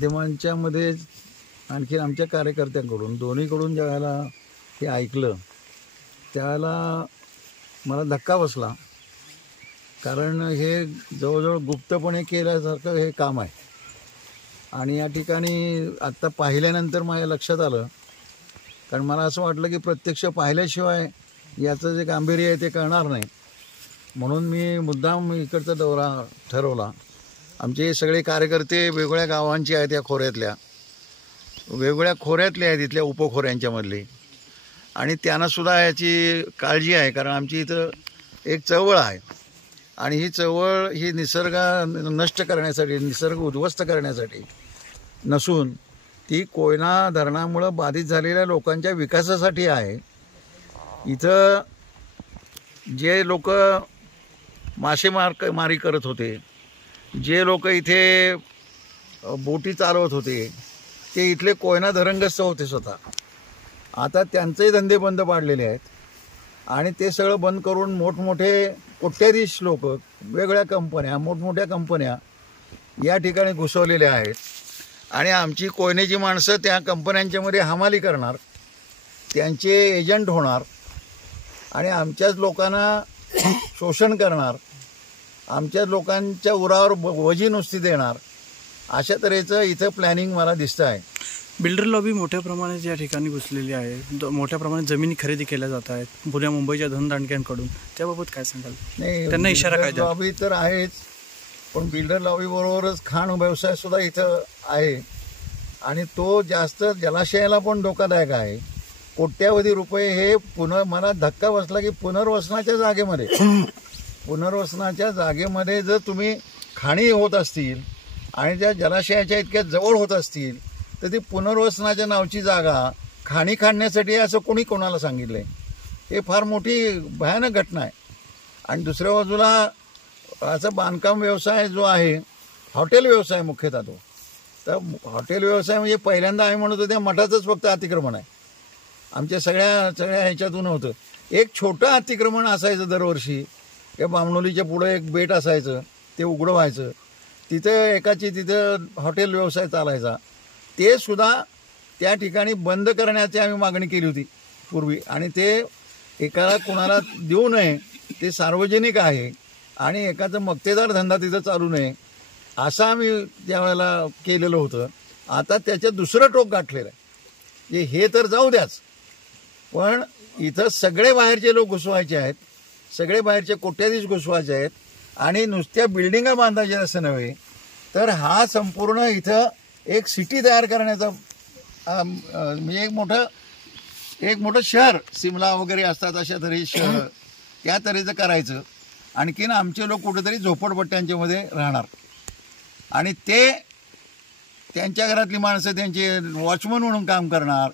माध्यमांच्या मध्ये आणखी आमच्या कार्यकर्त्यांकडून दोन्हीकडून ज्यावेळेला हे ऐकलं त्यावेळेला मला धक्का बसला, कारण हे जवळजवळ गुप्तपणे केल्यासारखं हे काम आहे. आणि या ठिकाणी आत्ता पाहिल्यानंतर माझ्या लक्षात आलं, कारण मला असं वाटलं की प्रत्यक्ष पाहिल्याशिवाय याचं जे गांभीर्य आहे ते कळणार नाही, म्हणून मी मुद्दाम इकडचा दौरा ठरवला. आमचे सगळे कार्यकर्ते वेगवेगळ्या गावांचे आहेत, या खोऱ्यातल्या वेगवेगळ्या खोऱ्यातले आहेत, इथल्या उपखोऱ्यांच्या मधले, आणि त्यांनासुद्धा याची काळजी आहे, कारण आमची इथं एक चळवळ आहे आणि ही चळवळ ही निसर्ग नष्ट करण्यासाठी, निसर्ग उद्ध्वस्त करण्यासाठी नसून ती कोयना धरणामुळं बाधित झालेल्या लोकांच्या विकासासाठी आहे. इथं जे लोक मासेमारी करत होते, जे लोक इथे बोटी चालवत होते, ते इथले कोयना धरणग्रस्त होते स्वतः. आता त्यांचे धंदे बंद पाडलेले आहेत आणि ते सगळं बंद करून मोठमोठे कोट्याधीश लोक, वेगवेगळ्या कंपन्या, मोठमोठ्या कंपन्या या ठिकाणी घुसवलेल्या आहेत. आणि आमची कोयनेची माणसं त्या कंपन्यांच्यामध्ये हमाली करणार, त्यांचे एजंट होणार आणि आमच्याच लोकांना शोषण करणार, आमच्याच लोकांच्या उरावर वजी नुसती देणार, अशा तऱ्हेचं इथं प्लॅनिंग मला दिसतं आहे. बिल्डर लॉबी मोठ्या प्रमाणात या ठिकाणी घुसलेली आहे, मोठ्या प्रमाणात जमिनी खरेदी केल्या जात आहेत पुण्या मुंबईच्या धनदांडक्यांकडून, त्याबाबत काय सांगाल? नाही, त्यांना इशारा काय द्याल? लॉबी तर आहेच, पण बिल्डर लॉबी बरोबरच खाण व्यवसाय सुद्धा इथं आहे आणि तो जास्त जलाशयाला पण धोकादायक आहे. कोट्यावधी रुपये हे मला धक्का बसला की पुनर्वसनाच्या जागेमध्ये जर तुम्ही खाणी होत असतील आणि त्या जलाशयाच्या इतक्या जवळ होत असतील तर ती पुनर्वसनाच्या नावची जागा खाणी काढण्यासाठी असं कोणाला सांगितलंय? हे फार मोठी भयानक घटना आहे. आणि दुसऱ्या बाजूला असा बांधकाम व्यवसाय जो आहे, हॉटेल व्यवसाय मुख्यतः तो, तर हॉटेल व्यवसाय म्हणजे पहिल्यांदा आम्ही म्हणतो त्या मठाचंच फक्त अतिक्रमण आहे, आमच्या सगळ्या ह्याच्यातून होतं. एक छोटं अतिक्रमण असायचं दरवर्षी, त्या बामणोलीच्या पुढं एक बेट असायचं, ते उघडं व्हायचं, तिथं हॉटेल व्यवसाय चालायचा. ते सुद्धा त्या ठिकाणी बंद करण्याची आम्ही मागणी केली होती पूर्वी, आणि ते एकाला कोणाला देऊ नये, ते सार्वजनिक आहे आणि एकाचा मक्तेदार धंदा तिथं चालू नये असं आम्ही त्यावेळेला केलेलं होतं. आता त्याचं दुसरं टोक गाठलेलं आहे. हे तर जाऊ द्याच, पण इथं सगळे बाहेरचे लोक घुसवायचे आहेत, सगळे बाहेरचे कोट्याधीश घुसवायचे आहेत आणि नुसत्या बिल्डिंगा बांधायच्या असं नव्हे, तर हा संपूर्ण इथं एक सिटी तयार करण्याचा म्हणजे एक मोठं शहर, सिमला वगैरे असतात अशा तरी शहर, त्या तऱ्हेचं करायचं. आणखीन आमचे लोक कुठेतरी झोपडपट्ट्यांच्या मध्ये राहणार आणि ते त्यांच्या घरातली माणसं त्यांचे वॉचमन म्हणून काम करणार,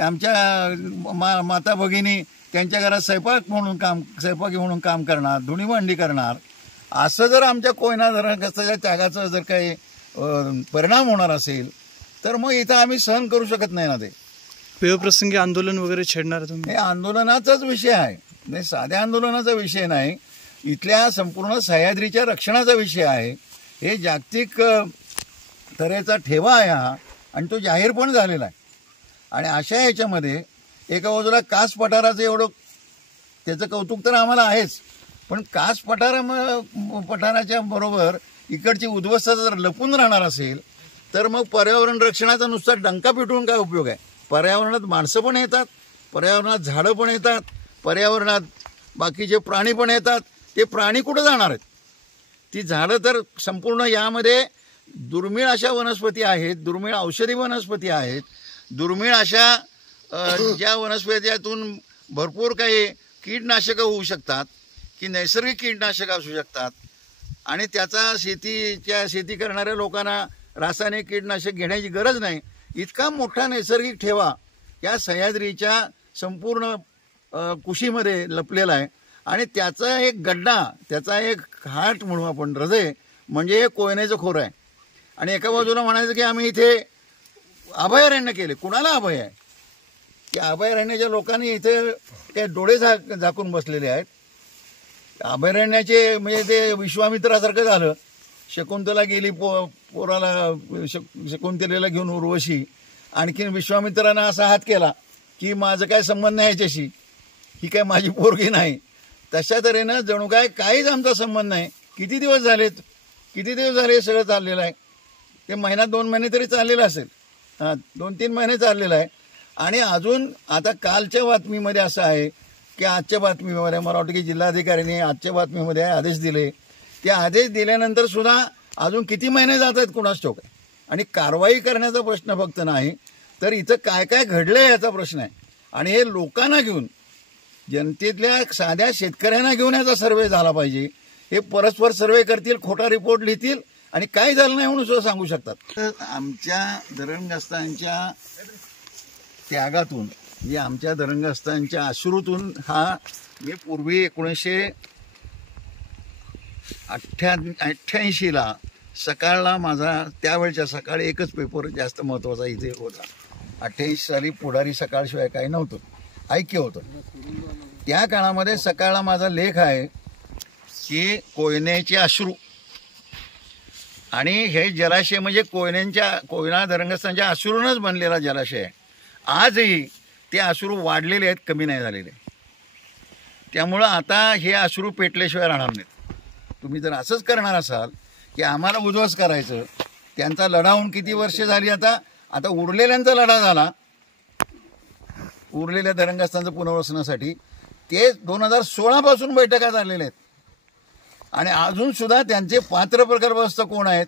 आमच्या माता भगिनी त्यांच्या घरात स्वयंपाकी म्हणून काम करणार, धुणी भांडी करणार. असं जर आमच्या कोयना धरणग्रस्ताच्या त्यागाचा जर काही परिणाम होणार असेल तर मग इथं आम्ही सहन करू शकत नाही ना. ते वेळप्रसंगी आंदोलन वगैरे छेडणार तुम्ही? हे आंदोलनाचाच विषय आहे, नाही साध्या आंदोलनाचा विषय नाही, इथल्या संपूर्ण सह्याद्रीच्या रक्षणाचा विषय आहे. हे जागतिक तऱ्हेचा ठेवा आहे हा, आणि तो जाहीर पण झालेला आहे. आणि अशा ह्याच्यामध्ये एका बाजूला कास पठाराचं एवढं त्याचं कौतुक तर आम्हाला आहेच, पण कास पठाराच्या बरोबर इकडची उद्ध्वस्तता जर लपून राहणार असेल तर मग पर्यावरण रक्षणाचा नुसता डंका पिटवून काय उपयोग आहे? पर्यावरणात माणसं पण येतात, पर्यावरणात झाडं पण येतात, पर्यावरणात बाकीचे प्राणी पण येतात. ते प्राणी कुठं जाणार आहेत? ती झाडं तर संपूर्ण यामध्ये दुर्मिळ अशा वनस्पती आहेत, दुर्मिळ औषधी वनस्पती आहेत, दुर्मिळ अशा ज्या वनस्पतीतून भरपूर काही कीटनाशकं होऊ शकतात, की नैसर्गिक कीटनाशकं असू शकतात, आणि त्याचा शेती करणाऱ्या लोकांना रासायनिक कीटनाशक घेण्याची गरज नाही. इतका मोठा नैसर्गिक ठेवा या सह्याद्रीच्या संपूर्ण कुशीमध्ये लपलेला आहे आणि त्याचा एक गड्डा, त्याचा एक हाट म्हणू आपण, हृदय म्हणजे हे कोयनेचं खोरं आहे. आणि एका बाजूला म्हणायचं की आम्ही इथे अभयारण्य केले. कुणाला अभय आहे? की अभयारण्याच्या लोकांनी इथे ते डोळे झाकून बसलेले आहेत. अभयारण्याचे म्हणजे ते विश्वामित्रासारखं झालं. शकुंतला गेली पोराला शकुंतलेला घेऊन उर्वशी आणखीन विश्वामित्रानं असा हात केला की माझं काय संबंध नाही याच्याशी, ही काय माझी पोरगी नाही. तशा तऱ्हेनं जणू काय काहीच आमचा संबंध नाही. किती दिवस झाले हे सगळं चाललेलं आहे. ते महिना 2 महिने तरी चाललेलं असेल, 2-3 महिने चाललेलं आहे. आणि अजून आता कालच्या बातमीमध्ये असं आहे की आजच्या बातमीमध्ये मला वाटतं की जिल्हाधिकाऱ्यांनी आजच्या बातमीमध्ये आदेश दिले. ते आदेश दिल्यानंतर सुद्धा अजून किती महिने जात आहेत कुणास ठाऊक. आणि कारवाई करण्याचा प्रश्न फक्त नाही तर इथं काय काय घडलंय याचा प्रश्न आहे. आणि हे लोकांना घेऊन, जनतेतल्या साध्या शेतकऱ्यांना घेऊन याचा सर्वे झाला पाहिजे. हे परस्पर सर्वे करतील, खोटा रिपोर्ट लिहितील आणि काय झालं नाही म्हणून सुद्धा सांगू शकतात. तर आमच्या धरणग्रस्तांच्या त्यागातून, म्हणजे आमच्या धरणग्रस्तांच्या अश्रूतून हा मी पूर्वी 1988ला सकाळला माझा त्यावेळच्या सकाळी एकच पेपर जास्त महत्त्वाचा इथे होता. 88 साली पुढारी सकाळशिवाय काही नव्हतं, ऐक्य होतं. त्या काळामध्ये सकाळला माझा लेख आहे की कोयनेचे अश्रू. आणि हे जलाशय म्हणजे कोयना धरणग्रस्तांच्या अश्रूनच बनलेला जलाशय आहे. आजही ते अश्रू वाढलेले आहेत, कमी नाही झालेले. त्यामुळं आता हे अश्रू पेटल्याशिवाय राहणार नाहीत. तुम्ही जर असंच करणार असाल की आम्हाला उद्ध्वस्त करायचं, त्यांचा लढा होऊन किती वर्ष झाली, आता उरलेल्यांचा लढा झाला, उरलेल्या धरणग्रस्तांचं पुनर्वसनासाठी. ते 2016 पासून बैठका झालेल्या आहेत आणि अजून सुद्धा त्यांचे पात्र प्रकल्पग्रस्त कोण आहेत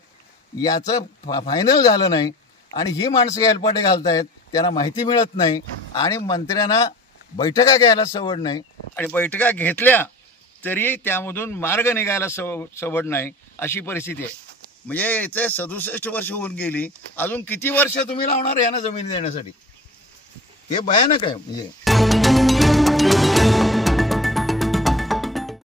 याचं फायनल झालं नाही. आणि ही माणसं हेलपाटे घालतायत, त्यांना माहिती मिळत नाही आणि मंत्र्यांना बैठका घ्यायला सवड नाही. आणि बैठका घेतल्या तरी त्यामधून मार्ग निघायला सवड नाही, अशी परिस्थिती आहे. म्हणजे इथे 67 वर्ष होऊन गेली, अजून किती वर्ष तुम्ही लावणार यांना जमीन देण्यासाठी? हे भयानक आहे. म्हणजे